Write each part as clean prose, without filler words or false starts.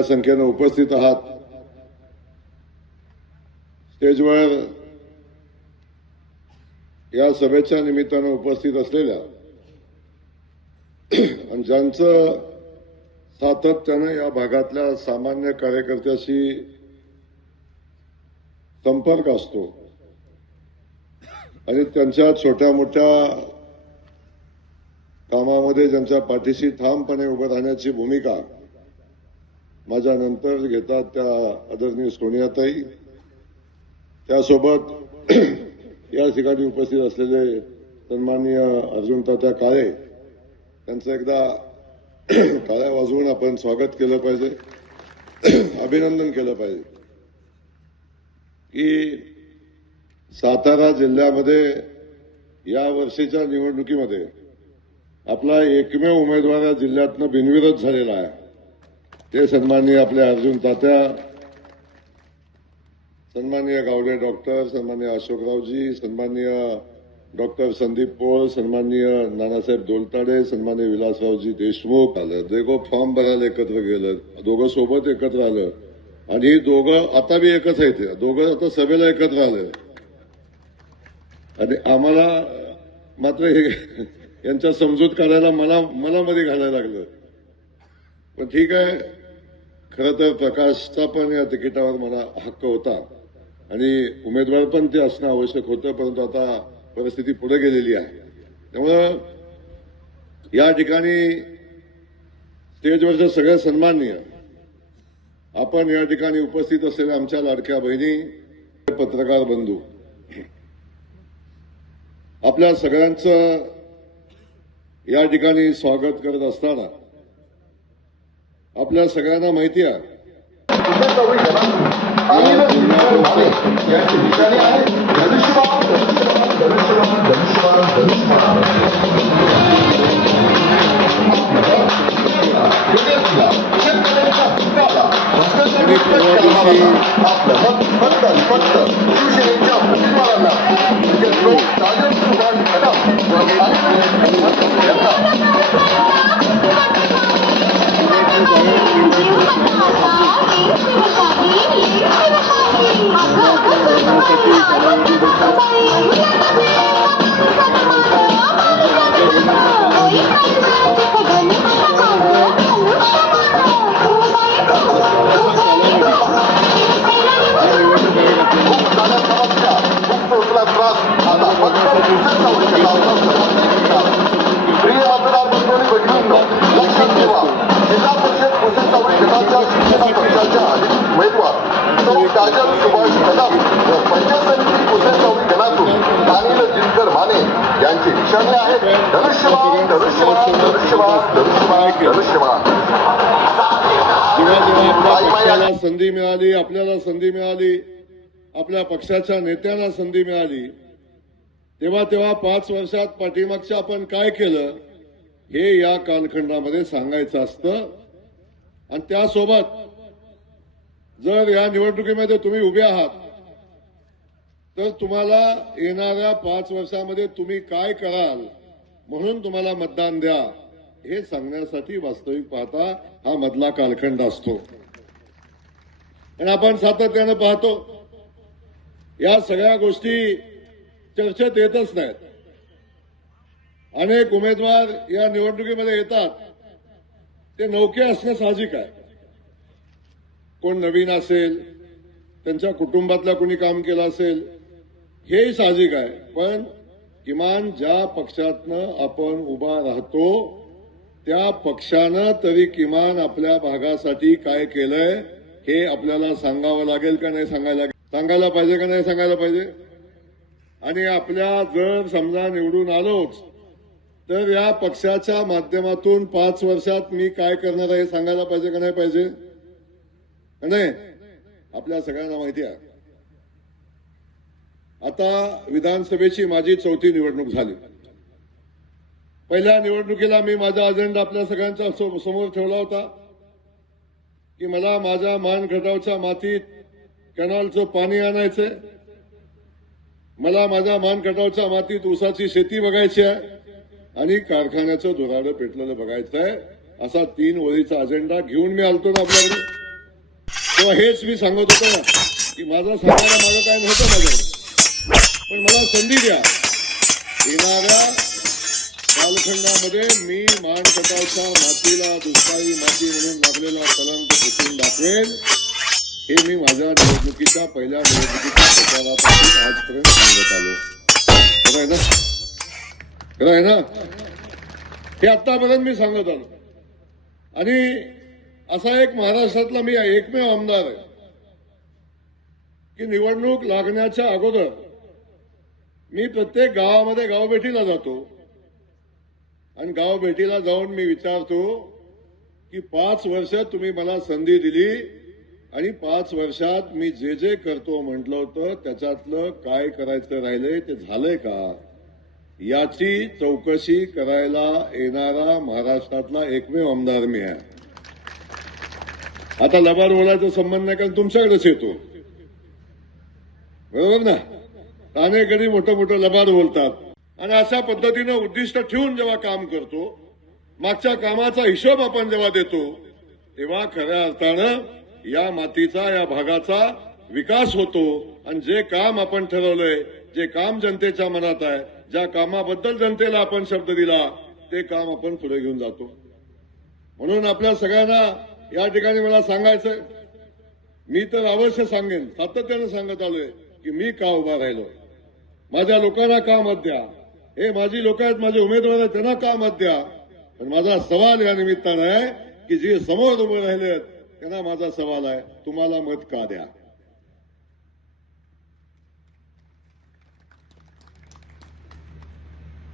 मोठ्या संख्येनं उपस्थित आहात. स्टेजवर या सभेच्या निमित्तानं उपस्थित असलेल्या आणि ज्यांचं सातत्यानं या भागातल्या सामान्य कार्यकर्त्याशी संपर्क असतो आणि त्यांच्या छोट्या मोठ्या कामामध्ये ज्यांच्या पाठीशी ठामपणे उभं राहण्याची भूमिका माझ्या नंतर घेतात त्या आदरणीय सोनियाताई, त्यासोबत या ठिकाणी उपस्थित असलेले सन्माननीय अर्जुन तात्या काळे, त्यांचं एकदा टाळ्या वाजवून आपण स्वागत केलं पाहिजे, अभिनंदन केलं पाहिजे की सातारा जिल्ह्यामध्ये या वर्षीच्या निवडणुकीमध्ये आपला एकमेव उमेदवार या जिल्ह्यातनं बिनविरोध झालेला आहे. ते सन्माननीय आपले अर्जुन तात्या, सन्माननीय गावडे डॉक्टर, सन्माननीय अशोकरावजी, सन्माननीय डॉक्टर संदीप पोळ, सन्माननीय नानासाहेब दोलताडे, सन्माननीय विलासरावजी देशमुख आलं. देखो फॉर्म भरायला एकत्र गेलं, दोघं सोबत एकत्र आलं आणि ही दोघं आता बी एकच आहेत. दोघं आता सभेला एकत्र आलं आणि आम्हाला मात्र हे यांच्या समजूत काढायला मला मध्ये घालायला लागलं. पण ठीक आहे, खरं तर प्रकाशचा पण या तिकिटावर मला हक्क होता आणि उमेदवार पण ते असणं आवश्यक होतं, परंतु आता परिस्थिती पुढे गेलेली आहे. त्यामुळं या ठिकाणी स्टेजवरचे सगळे सन्माननीय, आपण या ठिकाणी उपस्थित असलेल्या आमच्या लाडक्या बहिणी, पत्रकार बंधू, आपल्या सगळ्यांचं या ठिकाणी स्वागत करत असताना आपल्या सगळ्यांना माहिती आहे यांची निशाणी आहे धनुष्यबाण, धनुष्यबाण, धनुष्यबाण, धनुष्यबाण, धनुष्यबाण. आपल्याला संधी मिळाली, आपल्याला संधी मिळाली, आपल्या पक्षाच्या नेत्यांना संधी मिळाली, तेव्हा 5 वर्षात पाठीमागच्या आपण काय केलं हे या कालखंडामध्ये सांगायचं असतं. आणि त्यासोबत जर या निवडणुकीमध्ये तुम्ही उभे आहात तर तुम्हाला येणाऱ्या 5 वर्षामध्ये तुम्ही काय कराल म्हणून तुम्हाला मतदान द्या हे सांगण्यासाठी वास्तविक पाहता हा मधला कालखंड असतो. आणि आपण सातत्यानं पाहतो या सगळ्या गोष्टी चर्चेत येतच नाहीत. अनेक उमेदवार या निवडणुकीमध्ये येतात, ते नौके असणं साहजिक आहे. कोण नवीन असेल, त्यांच्या कुटुंबातल्या कोणी काम केलं असेल, हेही साहजिक आहे. पण किमान ज्या पक्षातनं आपण उभा राहतो त्या पक्षानं तरी किमान आपल्या भागासाठी काय केलंय हे आपल्याला सांगावं लागेल का नाही सांगायला पाहिजे का नाही सांगायला पाहिजे. आणि आपल्या जर समजा निवडून आलोच तर या पक्षाच्या माध्यमातून 5 वर्षात मी काय करणार आहे हे सांगायला पाहिजे का नाही पाहिजे. नाही, आपल्या सगळ्यांना माहिती आहे. आता विधानसभेची माझी 4थी निवडणूक झाली. पहिल्या निवडणुकीला मी माझा अजेंडा आपल्या सगळ्यांच्या समोर ठेवला होता की मला माझ्या मानखटावच्या मातीत कॅनॉलचं पाणी आणायचंय, मला माझ्या मानखटावच्या मातीत ऊसाची शेती बघायची आहे आणि कारखान्याचं धुराडं पेटलेलं बघायचं आहे. असा 3 ओळीचा अजेंडा घेऊन मी आलतो ना आपल्याकडे. तेव्हा हेच मी सांगत होतो ना की माझं सांगायला मागं काय नव्हतं माझ्याकडे, पण मला संधी द्या. येणाऱ्या कालखंडामध्ये मी मानखटावच्या मातीला दुष्काळी माती म्हणून लागलेला कलंक पुसून दाखवेल. हे मी माझ्या निवडणुकीच्या पहिल्या निवडणुकीच्या प्रचारापासून आजपर्यंत सांगत आलो. खरं आहे ना? खरं आहे ना? हे आतापर्यंत मी सांगत आलो. आणि असा एक महाराष्ट्रातला मी एकमेव आमदार आहे की निवडणूक लागण्याच्या अगोदर मी प्रत्येक गावामध्ये गावभेटीला जातो आणि गावभेटीला जाऊन मी विचारतो की 5 वर्ष तुम्ही मला संधी दिली आणि 5 वर्षात मी जे जे करतो म्हटलं होतं त्याच्यातलं काय करायचं राहिलंय ते झालंय का, याची चौकशी करायला येणारा महाराष्ट्रातला एकमेव आमदार मी आहे. आता लबाड बोलायचा संबंध नाही, कारण तुमच्याकडेच येतो, बरोबर ना. अनेक मोठं मोठं लबाड बोलतात आणि अशा पद्धतीनं उद्दिष्ट ठेवून जेव्हा काम करतो, मागच्या कामाचा हिशोब आपण जेव्हा देतो, तेव्हा खऱ्या अर्थानं या मातीचा, या भागाचा विकास होतो. आणि जे काम आपण ठरवलंय, जे काम जनतेच्या मनात आहे, ज्या कामाबद्दल जनतेला आपण शब्द दिला, ते काम आपण पुढे घेऊन जातो. म्हणून आपल्या सगळ्यांना या ठिकाणी मला सांगायचंय, मी तर अवश्य सांगेन, सातत्यानं सांगत आलोय की मी का उभा राहिलो, माझ्या लोकांना का मत द्या. हे माझी लोक आहेत, माझे उमेदवार आहेत, त्यांना का मत द्या. पण माझा सवाल या निमित्तानं आहे की जे समोर उभे राहिले आहेत त्यांना माझा सवाल आहे, तुम्हाला मत का द्या.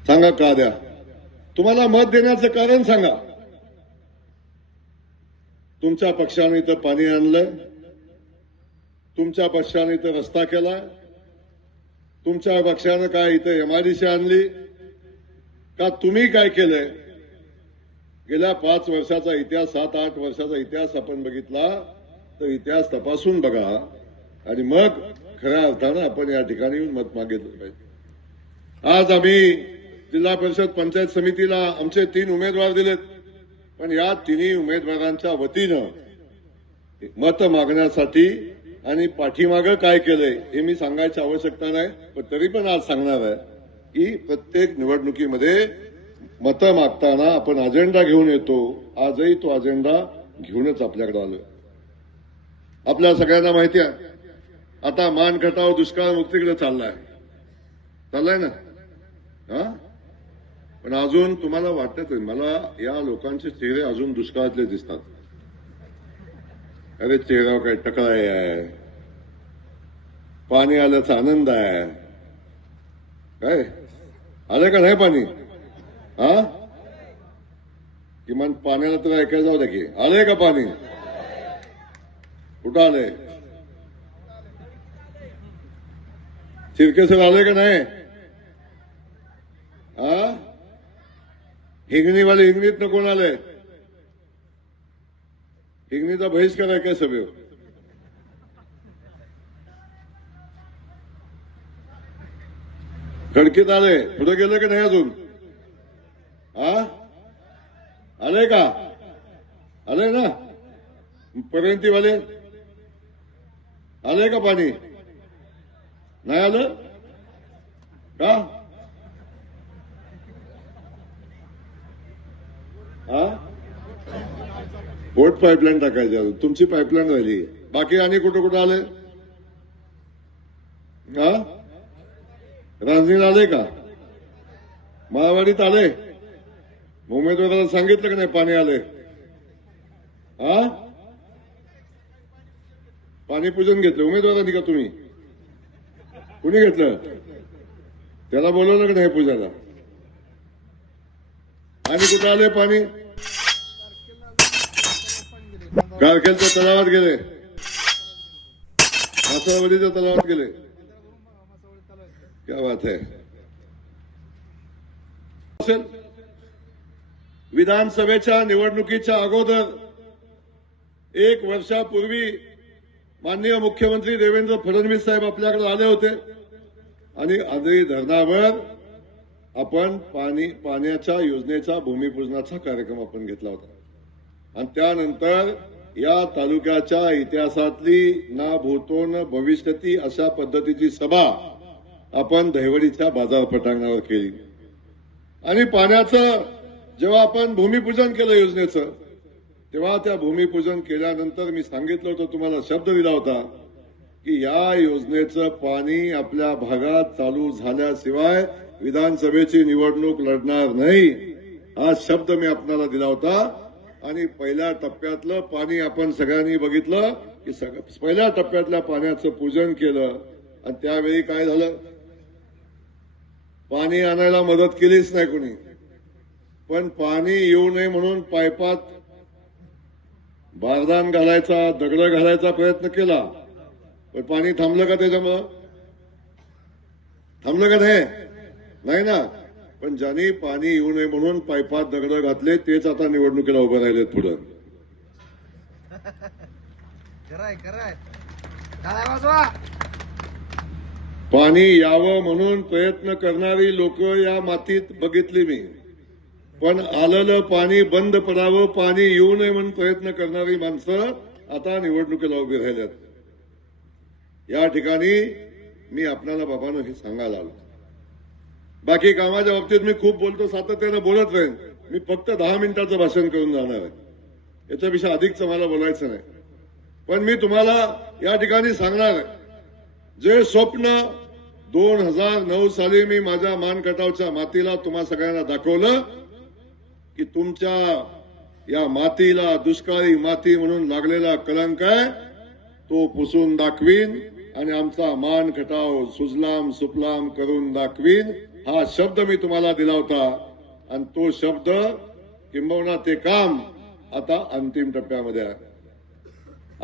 सांगा का द्या. तुम्हाला मत देण्याचं कारण सांगा. तुमच्या पक्षाने इथं पाणी आणलं, तुमच्या पक्षाने इथं रस्ता केला, तुमच्या पक्षानं काय इथं MIDC आणली का, तुम्ही काय केलंय. गेल्या 5 वर्षाचा इतिहास, 7-8 वर्षाचा इतिहास आपण बघितला तर इतिहास तपासून बघा आणि मग खऱ्या अर्थानं आपण या ठिकाणी येऊन मत मागितलं पाहिजे. आज आम्ही जिल्हा परिषद पंचायत समितीला आमचे 3 उमेदवार दिलेत, पण या 3 उमेदवारांच्या वतीनं मत मागण्यासाठी आणि पाठीमागं काय केलंय हे मी सांगायची आवश्यकता नाही, पण तरी पण आज सांगणार आहे की प्रत्येक निवडणुकीमध्ये मतं मागताना आपण अजेंडा घेऊन येतो. आजही तो अजेंडा घेऊनच आपल्याकडे आलोय. आपल्या सगळ्यांना माहिती आहे, आता मानखटाव दुष्काळ मुक्तीकडे चाललाय ना. हा, पण अजून तुम्हाला वाटत, मला या लोकांचे चेहरे अजून दुष्काळातले दिसतात. अरे चेहऱ्यावर काय टकळाई आहे, पाणी आल्याचा आनंद आहे. काय आलं का नाही पाणी? हा, किमान पाण्याला तर ऐकायला जाऊ द्या की आलंय का पाणी. कुठं आलंय? सिरकेसर आलंय का नाही? हा, हिंगणीवाले हिंगणीतनं कोण आलंय? हिंगणीचा बहिष्कार आहे काय सभेवर? खडकीत आले, पुढे गेले का नाही अजून? हा, आलंय का? आलंय ना. पर्यंतीवाले आलंय का पाणी? नाही आलं का? हा, बोट पाईपलाईन टाकायची अजून, तुमची पाईपलाईन राहिली. बाकी आणि कुठं कुठं आले? हा, रांजणीला आले का? माळवाडीत आले? उमेदवाराला सांगितलं का नाही पाणी आले? हा, पाणी पूजन घेतलं उमेदवारांनी का तुम्ही? कुणी घेतलं? त्याला बोलवलं का नाही पूजाला? आणि कुठं आले पाणी? गारखेलच्या तलावात गेले, मासावडीच्या तलावात गेले. क्या बात है. विधानसभेच्या निवडणुकीच्या अगोदर 1 वर्षापूर्वी माननीय मुख्यमंत्री देवेंद्र फडणवीस साहेब आपल्याकडे आले होते आणि आंधळी धरणावर आपण पाण्याच्या योजनेचा भूमिपूजनाचा कार्यक्रम आपण घेतला होता. आणि त्यानंतर या तालुक्याच्या इतिहासातली ना भूतो न भविष्यती अशा पद्धतीची सभा आपण दहिवडीच्या बाजार पटांगणावर केली. आणि पाण्याचं जेव्हा आपण भूमिपूजन केलं योजनेचं, तेव्हा त्या भूमिपूजन केल्यानंतर मी सांगितलं होतं, तुम्हाला शब्द दिला होता की या योजनेचं पाणी आपल्या भागात चालू झाल्याशिवाय विधानसभेची निवडणूक लढणार नाही, हा शब्द मी आपल्याला दिला होता. आणि पहिल्या टप्प्यातलं पाणी आपण सगळ्यांनी बघितलं की पहिल्या टप्प्यातल्या पाण्याचं पूजन केलं. आणि त्यावेळी काय झालं, पाणी आणायला मदत केलीच नाही कोणी. पण पाणी येऊ नये म्हणून पाईपात बारदान घालायचा, दगड घालायचा प्रयत्न केला, पण पाणी थांबलं का? त्याच्यामुळं थांबलं का? नाही ना. पण ज्यांनी पाणी येऊ नये म्हणून पाईपात दगड घातले तेच आता निवडणुकीला उभे राहिलेत पुढे. पाणी यावं म्हणून प्रयत्न करणारी लोक या मातीत बघितली मी, पण आलेलं पाणी बंद पडावं, पाणी येऊ नये म्हणून प्रयत्न करणारी माणसं आता निवडणुकीला उभी राहिल्यात. या ठिकाणी मी आपल्याला बाबांनो हे सांगायला आलो. बाकी कामाच्या बाबतीत मी खूप बोलतो, सातत्यानं बोलत राहीन. मी फक्त 10 मिनिटाचं भाषण करून जाणार आहे, याच्यापेक्षा अधिकचं मला बोलायचं नाही. पण मी तुम्हाला या ठिकाणी सांगणार आहे, जे स्वप्न 2009 साली मी माझ्या मानखटावच्या मातीला तुम्हा सगळ्यांना दाखवलं की तुमच्या या मातीला दुष्काळी माती म्हणून लागलेला कलंक आहे, तो पुसून दाखवीन आणि आमचा मान खटाव सुजलाम सुफलाम करून दाखवीन, हा शब्द मी तुम्हाला दिला होता. आणि तो शब्द किंबहुना ते काम आता अंतिम टप्प्यामध्ये आहे.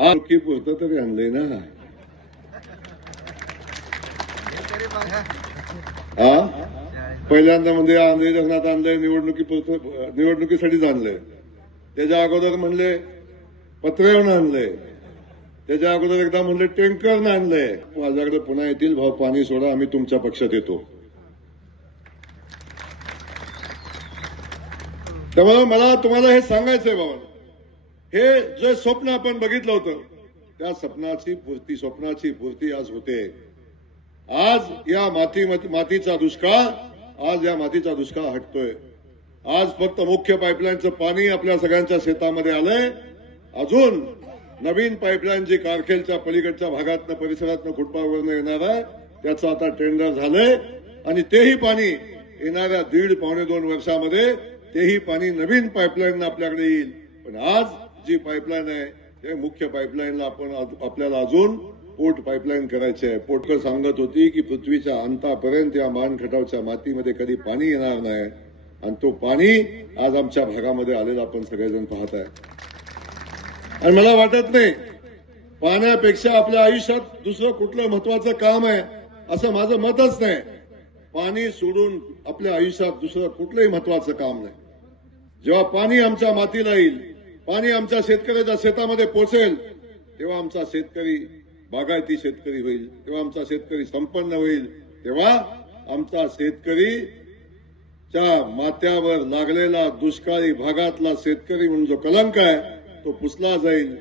आज की पुरतं तरी आणलंय ना. पहिल्यांदा म्हणजे आंध्री धरणात आणलंय, निवडणुकीसाठीच आणलंय. त्याच्या अगोदर म्हणले पत्र्यावरून आणलंय, त्याच्या अगोदर एकदा म्हणले टँकरनं आणलंय. माझ्याकडे पुन्हा येतील, भाऊ पाणी सोडा, आम्ही तुमच्या पक्षात येतो. त्यामुळे मला तुम्हाला हे सांगायचंय बाबा, हे जे स्वप्न आपण बघितलं होतं त्या स्वप्नाची पूर्ती आज होते. आज या मातीचा दुष्काळ हटतोय. आज फक्त मुख्य पाईपलाईनचं पाणी आपल्या सगळ्यांच्या शेतामध्ये आलंय. अजून नवीन पाईपलाईन जी कारखेलच्या पलीकडच्या भागातनं परिसरातनं खुटपावरनं येणार आहे, त्याचं आता टेंडर झालंय. आणि तेही पाणी येणाऱ्या 1.5-2 वर्षामध्ये तेही पाणी नवीन पाईपलाईन आपल्याकडे येईल. पण आज जी पाईपलाईन आहे ते मुख्य पाईपलाईनला आपल्याला अजून पोट पाईपलाईन करायची आहे. पोटकर सांगत होती की पृथ्वीच्या अंतापर्यंत या मानखटावच्या मातीमध्ये कधी पाणी येणार नाही, आणि तो पाणी आज आमच्या भागामध्ये आलेलं आपण सगळेजण पाहत आहे. आणि मला वाटत नाही पाण्यापेक्षा आपल्या आयुष्यात दुसरं कुठलं महत्वाचं काम आहे असं माझं मतच नाही. पाणी सोडून आपल्या आयुष्यात दुसरं कुठलंही महत्वाचं काम नाही. जेव्हा पाणी आमच्या मातीला येईल, पाणी आमच्या शेतकऱ्याच्या शेतामध्ये पोचेल, तेव्हा आमचा शेतकरी बागायती शेतकरी होईल, तेव्हा आमचा शेतकरी संपन्न होईल, तेव्हा आमचा शेतकरीच्या माथ्यावर लागलेला दुष्काळी भागातला शेतकरी म्हणून जो कलंक आहे तो पुसला जाईल.